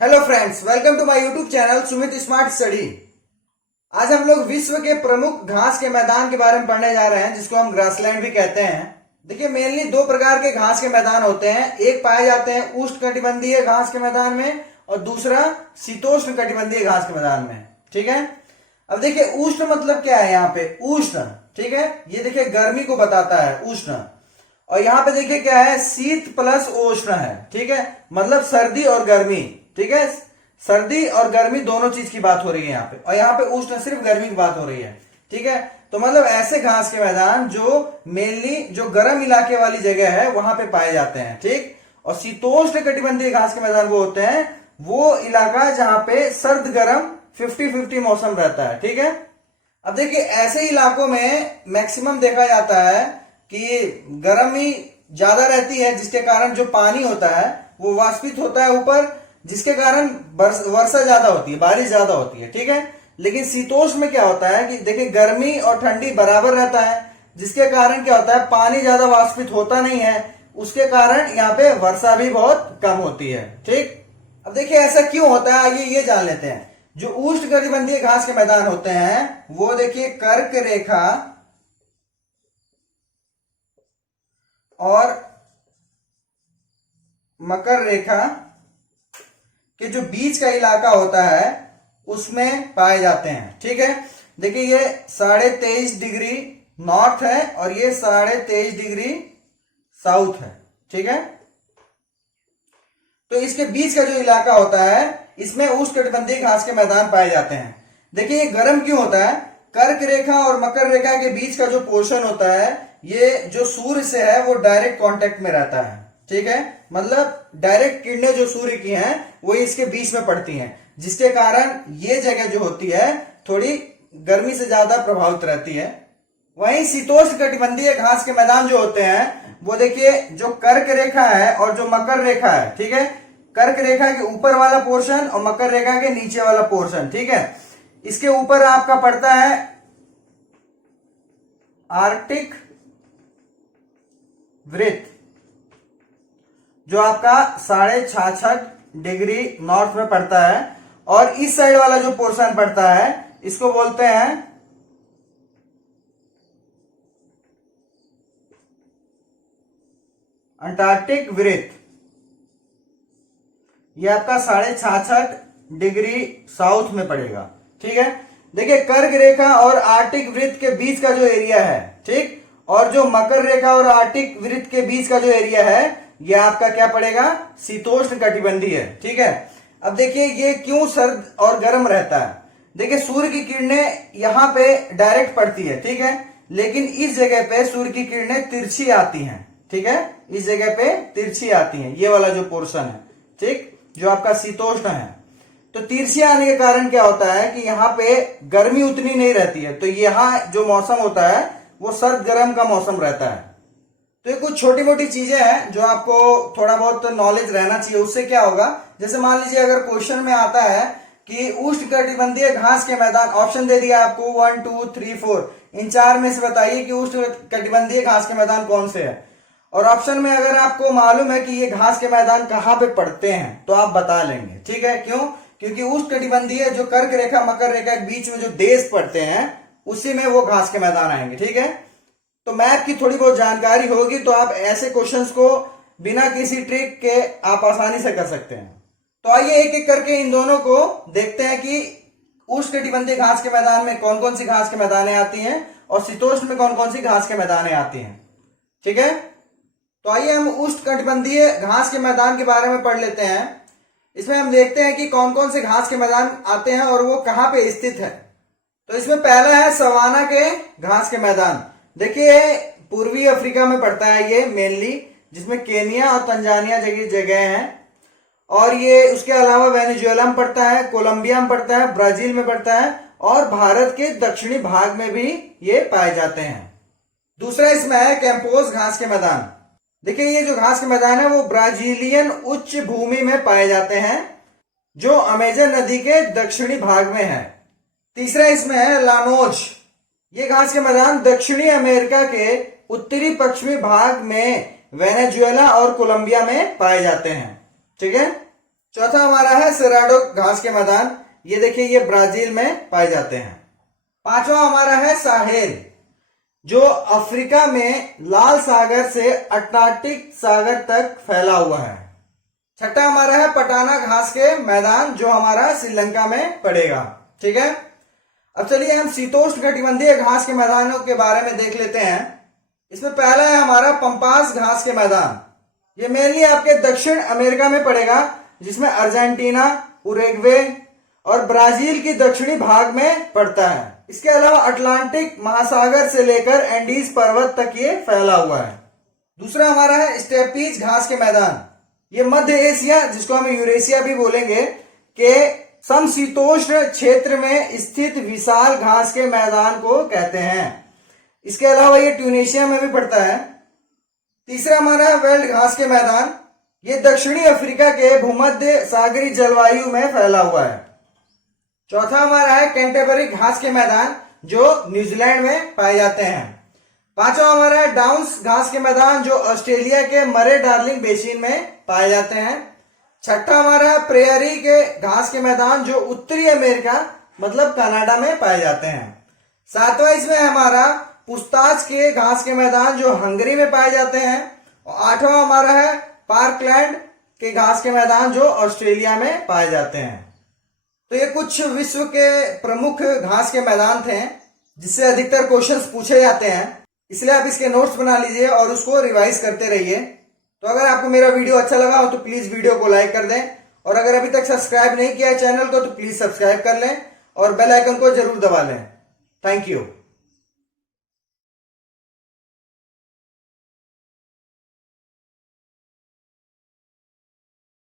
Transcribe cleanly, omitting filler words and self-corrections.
Hello friends, welcome to my YouTube channel Sumit smart study. आज हम लोग विश्व के प्रमुख घास के मैदान के बारे में पढ़ने जा रहे हैं, जिसको हम ग्रासलैंड भी कहते हैं। देखिए, मेनली दो प्रकार के घास के मैदान होते हैं। एक पाए जाते हैं उष्णकटिबंधीय घास के मैदान में और दूसरा शीतोष्ण कटिबंधीय घास के मैदान में। ठीक है, अब देखिए उष्ण मतलब क्या है यहाँ पे, उष्ण। ठीक है, ये देखिए गर्मी को बताता है उष्ण। और यहाँ पे देखिए क्या है, शीत प्लस उष्ण है। ठीक है, मतलब सर्दी और गर्मी। ठीक है, सर्दी और गर्मी दोनों चीज की बात हो रही है यहाँ पे, और यहाँ पे उष्ण सिर्फ गर्मी की बात हो रही है। ठीक है, तो मतलब ऐसे घास के मैदान जो मेनली जो गर्म इलाके वाली जगह है वहां पे पाए जाते हैं। ठीक, और शीतोष्ण कटिबंधीय घास के मैदान वो होते हैं वो इलाका जहां पे सर्द गर्म 50-50 मौसम रहता है। ठीक है, अब देखिए ऐसे इलाकों में मैक्सिमम देखा जाता है कि गर्मी ज्यादा रहती है, जिसके कारण जो पानी होता है वो वाष्पित होता है ऊपर, जिसके कारण वर्षा ज्यादा होती है, बारिश ज्यादा होती है। ठीक है, लेकिन शीतोष्ण में क्या होता है कि देखिए गर्मी और ठंडी बराबर रहता है, जिसके कारण क्या होता है पानी ज्यादा वाष्पित होता नहीं है, उसके कारण यहाँ पे वर्षा भी बहुत कम होती है। ठीक, अब देखिए ऐसा क्यों होता है, आइए ये जान लेते हैं। जो उष्णकटिबंधीय घास के मैदान होते हैं वो देखिए कर्क रेखा और मकर रेखा कि जो बीच का इलाका होता है उसमें पाए जाते हैं। ठीक है, देखिए ये 23.5 डिग्री नॉर्थ है और ये 23.5 डिग्री साउथ है। ठीक है, तो इसके बीच का जो इलाका होता है इसमें उष्णकटिबंधीय घास के मैदान पाए जाते हैं। देखिए ये गर्म क्यों होता है, कर्क रेखा और मकर रेखा के बीच का जो पोर्शन होता है ये जो सूर्य से है वो डायरेक्ट कांटेक्ट में रहता है। ठीक है, मतलब डायरेक्ट किरणें जो सूर्य की हैं वो इसके बीच में पड़ती हैं, जिसके कारण ये जगह जो होती है थोड़ी गर्मी से ज्यादा प्रभावित रहती है। वहीं शीतोष्ण कटिबंधीय घास के मैदान जो होते हैं वो देखिए जो कर्क रेखा है और जो मकर रेखा है। ठीक है, कर्क रेखा के ऊपर वाला पोर्शन और मकर रेखा के नीचे वाला पोर्शन। ठीक है, इसके ऊपर आपका पड़ता है आर्कटिक वृत्त, जो आपका 66.5 डिग्री नॉर्थ में पड़ता है, और इस साइड वाला जो पोर्शन पड़ता है इसको बोलते हैं अंटार्कटिक वृत्त। ये आपका 66.5 डिग्री साउथ में पड़ेगा। ठीक है, देखिए कर्क रेखा और आर्कटिक वृत्त के बीच का जो एरिया है, ठीक, और जो मकर रेखा और आर्कटिक वृत्त के बीच का जो एरिया है ये आपका क्या पड़ेगा, शीतोष्ण कटिबंधीय है। ठीक है, अब देखिए ये क्यों सर्द और गर्म रहता है। देखिए सूर्य की किरणें यहां पे डायरेक्ट पड़ती है। ठीक है, लेकिन इस जगह पे सूर्य की किरणें तिरछी आती हैं। ठीक है, इस जगह पे तिरछी आती हैं, ये वाला जो पोर्शन है, ठीक, जो आपका शीतोष्ण है। तो तिरछी आने के कारण क्या होता है कि यहाँ पे गर्मी उतनी नहीं रहती है, तो यहाँ जो मौसम होता है वो सर्द गर्म का मौसम रहता है। तो ये कुछ छोटी मोटी चीजें हैं जो आपको थोड़ा बहुत नॉलेज रहना चाहिए। उससे क्या होगा, जैसे मान लीजिए अगर क्वेश्चन में आता है कि उष्णकटिबंधीय घास के मैदान, ऑप्शन दे दिया आपको 1 2 3 4, इन चार में से बताइए कि उष्णकटिबंधीय घास के मैदान कौन से है। और ऑप्शन में अगर आपको मालूम है कि ये घास के मैदान कहाँ पे पड़ते हैं तो आप बता लेंगे। ठीक है, क्यों, क्योंकि उष्णकटिबंधीय जो कर्क रेखा मकर रेखा के बीच में जो देश पड़ते हैं उसी में वो घास के मैदान आएंगे। ठीक है, तो मैथ की थोड़ी बहुत जानकारी होगी तो आप ऐसे क्वेश्चंस को बिना किसी ट्रिक के आप आसानी से कर सकते हैं। तो आइए एक एक करके इन दोनों को देखते हैं कि उष्णकटिबंधीय घास के मैदान में कौन कौन सी घास के मैदानें आती हैं और शीतोष्ण में कौन कौन सी घास के मैदानें आती हैं। ठीक है, तो आइए हम उष्णकटिबंधीय घास के मैदान के बारे में पढ़ लेते हैं। इसमें हम देखते हैं कि कौन कौन से घास के मैदान आते हैं और वो कहां पे स्थित है। तो इसमें पहला है सवाना के घास के मैदान। देखिए पूर्वी अफ्रीका में पड़ता है ये मेनली, जिसमें केनिया और तंजानिया जगह हैं, और ये उसके अलावा वेनेजुएला में पड़ता है, कोलंबिया में पड़ता है, ब्राजील में पड़ता है, और भारत के दक्षिणी भाग में भी ये पाए जाते हैं। दूसरा इसमें है कैंपोस घास के मैदान। देखिए ये जो घास के मैदान है वो ब्राजीलियन उच्च भूमि में पाए जाते हैं, जो अमेजन नदी के दक्षिणी भाग में है। तीसरा इसमें है लानोज। ये घास के मैदान दक्षिणी अमेरिका के उत्तरी पश्चिमी भाग में वेनेजुएला और कोलंबिया में पाए जाते हैं। ठीक है, चौथा हमारा है सेराडो घास के मैदान, ये देखिए ये ब्राजील में पाए जाते हैं। पांचवा हमारा है साहेल, जो अफ्रीका में लाल सागर से अटलांटिक सागर तक फैला हुआ है। छठा हमारा है पटाना घास के मैदान, जो हमारा श्रीलंका में पड़ेगा। ठीक है, अब चलिए हम शीतोष्ण कटिबंधीय घास के मैदानों के बारे में देख लेते हैं। इसमें पहला है हमारा पंपास घास के मैदान, ये मेनली आपके दक्षिण अमेरिका में पड़ेगा, जिसमें अर्जेंटीना, उरुग्वे और ब्राजील की दक्षिणी भाग में पड़ता है। इसके अलावा अटलांटिक महासागर से लेकर एंडीज पर्वत तक ये फैला हुआ है। दूसरा हमारा है स्टेपीज घास के मैदान, ये मध्य एशिया, जिसको हम यूरेशिया भी बोलेंगे, के समशीतोष्ण क्षेत्र में स्थित विशाल घास के मैदान को कहते हैं। इसके अलावा ये ट्यूनीशिया में भी पड़ता है। तीसरा हमारा है वेल्ड घास के मैदान, ये दक्षिणी अफ्रीका के भूमध्य सागरी जलवायु में फैला हुआ है। चौथा हमारा है कैंटरबरी घास के मैदान, जो न्यूजीलैंड में पाए जाते हैं। पांचवा हमारा है डाउन्स घास के मैदान, जो ऑस्ट्रेलिया के मरे डार्लिंग बेसिन में पाए जाते हैं। छठा हमारा है प्रेयरी के घास के मैदान, जो उत्तरी अमेरिका मतलब कनाडा में पाए जाते हैं। सातवां इसमें हमारा पुस्ताच के घास के मैदान, जो हंगरी में पाए जाते हैं। और आठवां हमारा है पार्कलैंड के घास के मैदान, जो ऑस्ट्रेलिया में पाए जाते हैं। तो ये कुछ विश्व के प्रमुख घास के मैदान थे, जिससे अधिकतर क्वेश्चंस पूछे जाते हैं, इसलिए आप इसके नोट्स बना लीजिए और उसको रिवाइज करते रहिए। तो अगर आपको मेरा वीडियो अच्छा लगा हो तो प्लीज वीडियो को लाइक कर दें, और अगर अभी तक सब्सक्राइब नहीं किया है चैनल को तो प्लीज सब्सक्राइब कर लें और बेल आइकन को जरूर दबा लें। Thank you.